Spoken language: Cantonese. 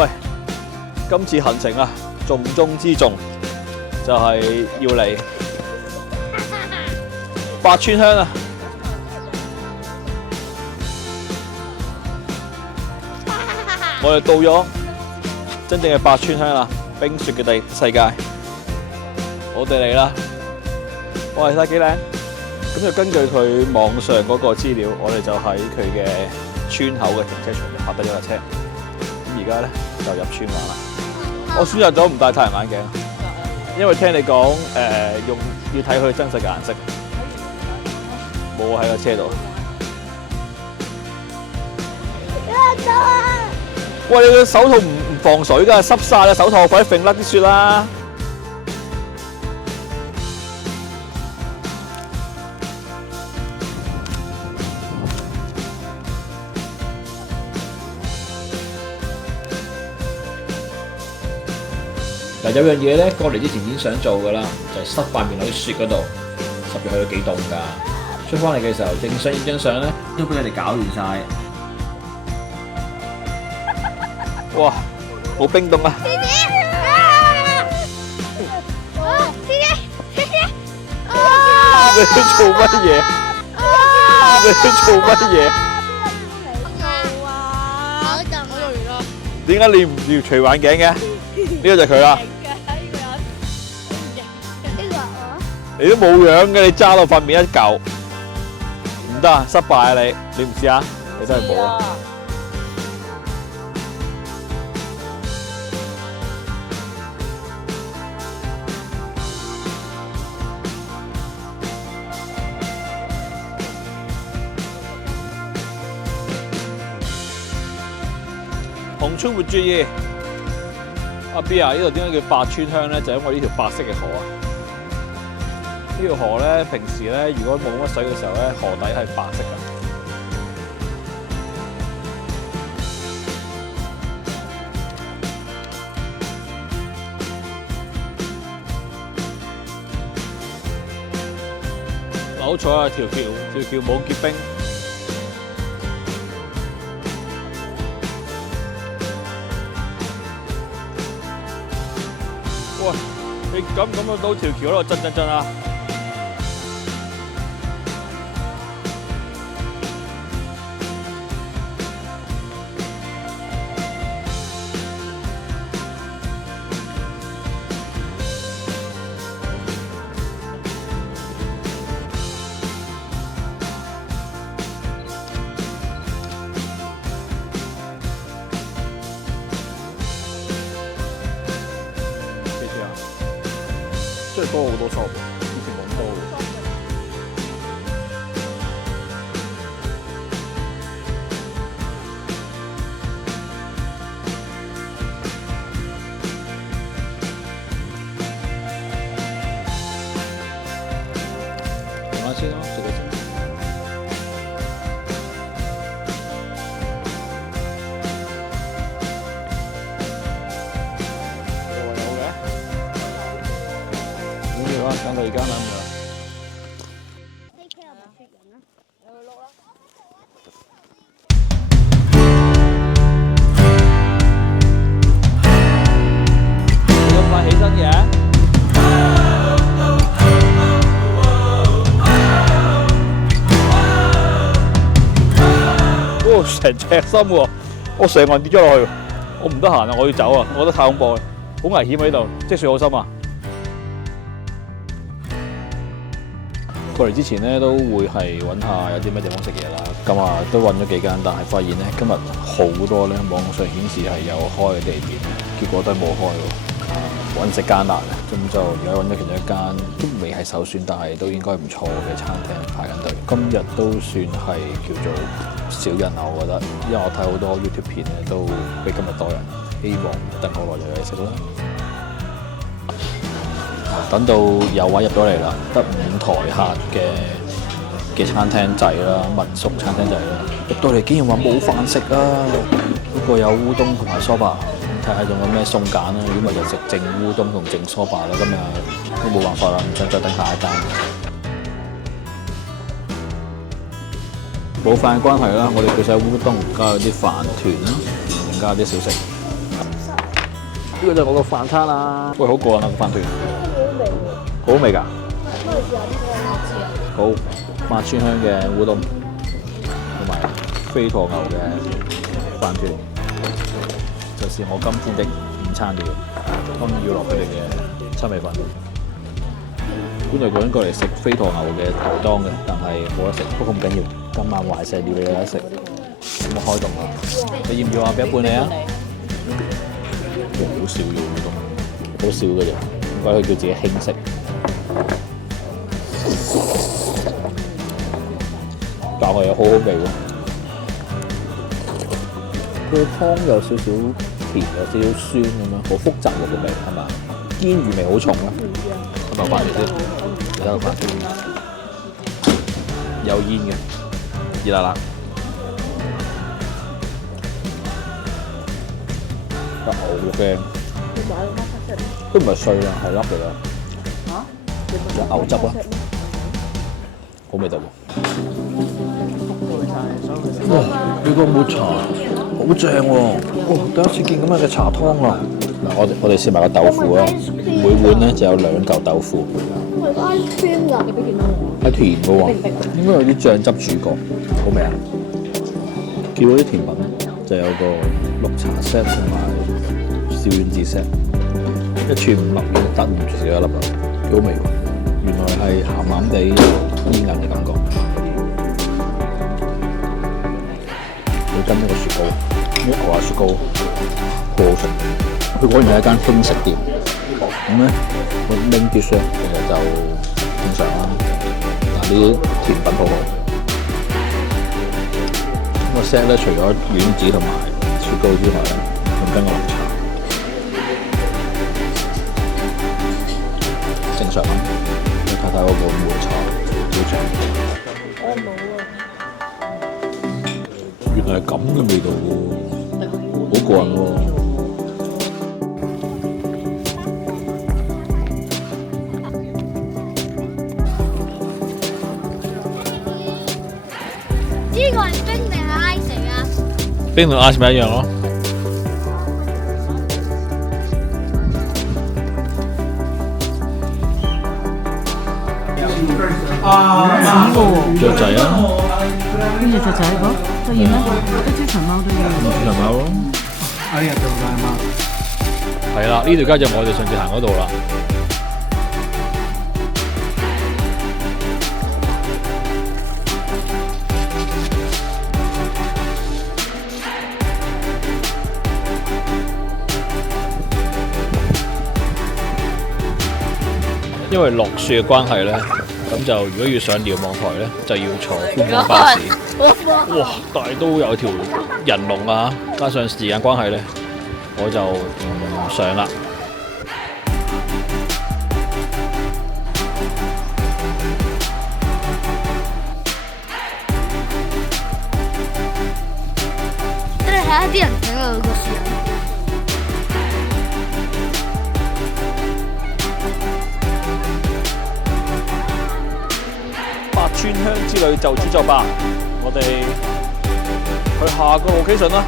喂，今次行程啊，重中之重就係要嚟八川鄉啊！我哋到咗真正嘅八川鄉啦，冰雪嘅世界，我哋嚟啦！哇，睇下幾靚！咁就根據佢網上嗰個資料，我哋就喺佢嘅村口嘅停車場就泊低咗架車。咁而家咧就入村玩啦。我選擇咗唔戴太陽眼鏡，因為聽你講要睇佢真實嘅顏色，冇喺個車度。喂，你個手套唔防水㗎，濕晒啦手套，快啲揈甩啲雪啦！嗱，有樣嘢咧，過嚟之前已經想做㗎啦，就係塞塊面落啲雪嗰度，塞住佢都幾凍㗎。出翻嚟嘅時候，正想影張相咧，都俾佢哋搞亂晒。哇，好冰凍啊！弟弟，弟弟，你做乜嘢？你做乜嘢？點解你唔要除眼鏡嘅？呢個就係佢啦。你都冇樣嘅，你揸到塊面一嚿，唔得啊！失敗啊你！你唔試下？你真係冇啊！紅村活注意，阿 B 啊，呢度點解叫八川鄉咧？就因為呢條白色嘅河啊。呢條河咧，平時咧，如果冇乜水嘅時候咧，河底係白色㗎。好彩啊，條橋冇結冰。喂，你感唔感覺到條橋喺度震啊？真係多好多錯喎，以前冇咁多喎。食下先咯，食下先。上到而家啦咁樣。你咁快起身嘅？哦，成隻心喎！我成個人跌咗落去，我唔得閒啊！我要走啊！我覺得太恐怖啦，好危險喺度，積水好深啊！過嚟之前咧都會係揾下有啲咩地方食嘢啦，咁啊都揾咗幾間，但係發現咧今日好多咧網上顯示係有開嘅地點，結果都係冇開喎，揾食艱難啊！咁就而家揾咗其中一間都未係首選，但係都應該唔錯嘅餐廳排緊隊。今日都算係叫做少人啊，我覺得，因為我睇好多 YouTube 片咧都比今日多人，希望等好耐就有嘢食啦。等到有位入咗嚟啦，得5台客嘅餐廳仔啦，民宿餐廳仔啦，入到嚟竟然話冇飯食啊！不過有烏冬同埋梳巴，睇下仲有咩餸揀啦。如果咪就食淨烏冬同淨梳巴啦，今日都冇辦法啦，唔想再等下一單。冇飯嘅關係啦，我哋叫晒烏冬，加咗啲飯團啦，加啲小食。呢個就係我個飯餐啦。喂，好過癮啊個飯團，好味㗎。好麻川香嘅烏冬，同埋飛駝牛嘅飯團，就是我今天的午餐了。當然要落佢哋嘅七味粉。本來個人過嚟食飛駝牛嘅頭當嘅，但係冇得食。不過唔緊要，今晚懷石料理有得食，咁我開動啦。你要唔要啊？俾一半你啊！好少嘅烏冬，好少嘅啫，唔該佢叫自己輕食。但係又好好味喎，佢個湯有少少甜，有少少酸咁樣，好複雜喎個味，係嘛？煙魚味好重啦，係咪飯團先？而家個飯團有煙嘅，熱辣辣，有牛肉嘅，都唔係碎啦，係粒嚟啦。有牛汁啦，好味道喎！哇！呢個抹茶好正喎！哇！第一次見咁樣嘅茶湯啊！嗱，我哋試埋個豆腐啊，每碗咧就有2嚿豆腐。係甜㗎，係甜嘅喎，應該有啲醬汁煮過，好味啊！叫嗰啲甜品就有個綠茶 set 同埋小丸子 set，一串5粒嘅，得唔住少一粒啊，幾好味喎！原來係鹹鹹地煙韌嘅感覺。跟呢個雪糕，呢個牛下雪糕好好食。佢果然係一間輕食店。咁咧個 main dish 咧其實就正常啦。嗱，呢啲甜品好好。咁個 set 咧除咗丸子同埋雪糕之外咧，仲跟個綠茶。正常啦。你睇睇嗰個抹茶好正。我冇啊。原來係咁嘅味道喎，好過癮喎！呢個係冰定係 ice 嚟啊？冰同 ice 咪一樣咯。雀仔啊！跟住隻仔嗰都要咩？一隻長貓都要。長貓咯。哎呀，就大貓。係啦，呢條街就我哋上次行嗰度啦。因為落雪嘅關係咧，咁就如果要上瞭望台咧，就要坐觀光巴士。哇！但係都有條人龍啊，加上時間關係咧，我就唔上啦。跟住睇下啲人睇下個雪。川香之旅就此作罷，我哋去下個location啦。